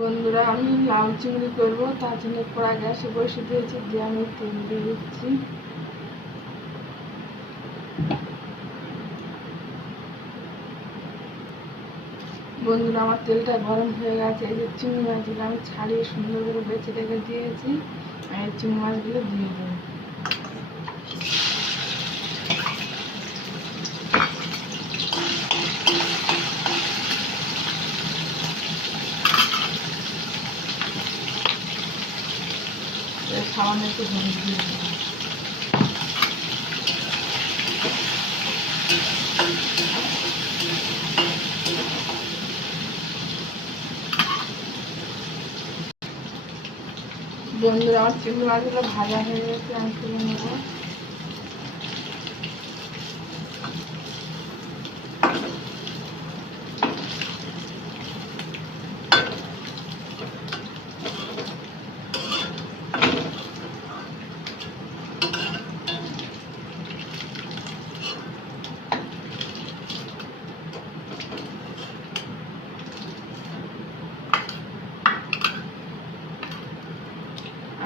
বন্ধুরা, আমি লাউ চিংড়ি করব, তার জন্য কড়া গ্যাসে বসে দিয়েছি, দিয়ে আমি তেল দিয়ে দিচ্ছি। বন্ধুরা, আমার তেলটা গরম হয়ে গেছে, এই যে চিংড়ি মাছগুলো আমি ছাড়িয়ে সুন্দর করে বেছে রেখে দিয়েছি, আর এই চিংড়ি মাছগুলো দিয়ে দেবো। সামান্য একটু হলুদ বন্ধুরা আমার চিংড়ি মাছগুলো ভাজা হয়ে গেছে আমি তুলে নেব।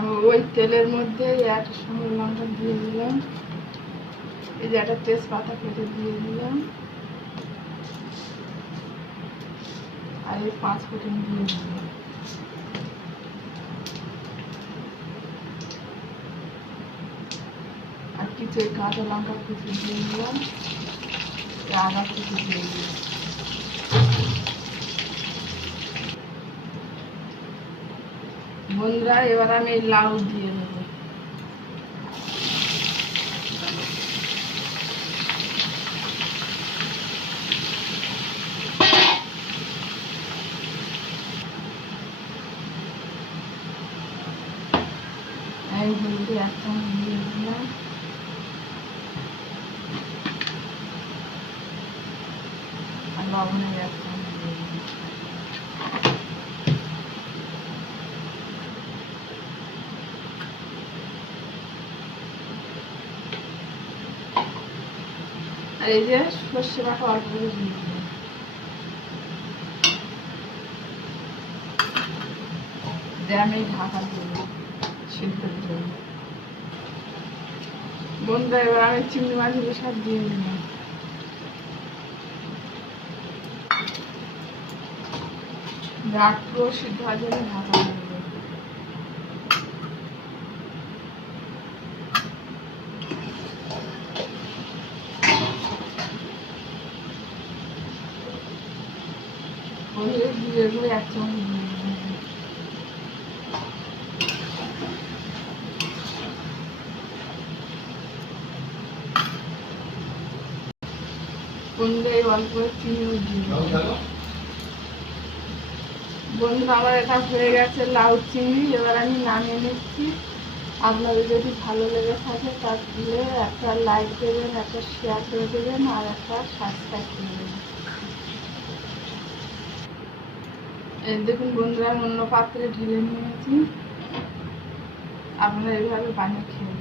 ওই তেলের মধ্যে একটা শুকনো লঙ্কা দিয়ে দিলাম। এই যে একটা তেজপাতা কেটে দিয়ে দিলাম। আর এই পাঁচ ফোটন দিয়ে দিলাম। আর কিছু কাঁচা লঙ্কা কিছু দিয়ে দিলাম। আদা কিছু দিয়ে দিলাম। বন্ধুরা, এবার আমি লাউ দিয়ে দেবো এই হলুদে এক চামচ দিয়ে দিলাম। আর লবণের এক চামচ দিয়ে দিলাম। আর এই যে সর্ষে বাটা অল্প করে দিয়ে দিলাম আমি ঢাকা দেবো জন্য। বন্ধুরা, এবার আমি চিংড়ি মাছগুলো সব দিয়ে দিলাম পুরো সিদ্ধ হওয়ার জন্য ঢাকা চিনি বন্ধুরা আমার এটা হয়ে গেছে লাউ চিংড়ি এবার আমি নামিয়ে নিচ্ছি। আপনাদের যদি ভালো লেগে থাকে, তাহলে একটা লাইক দেবেন, একটা শেয়ার করে দেবেন, আর একটা সাবস্ক্রাইব করে দেবেন এই দেখুন বন্ধুরা অন্য পাত্রে ঢেলে নিয়েছি। আপনারা এইভাবে বানিয়ে খেয়ে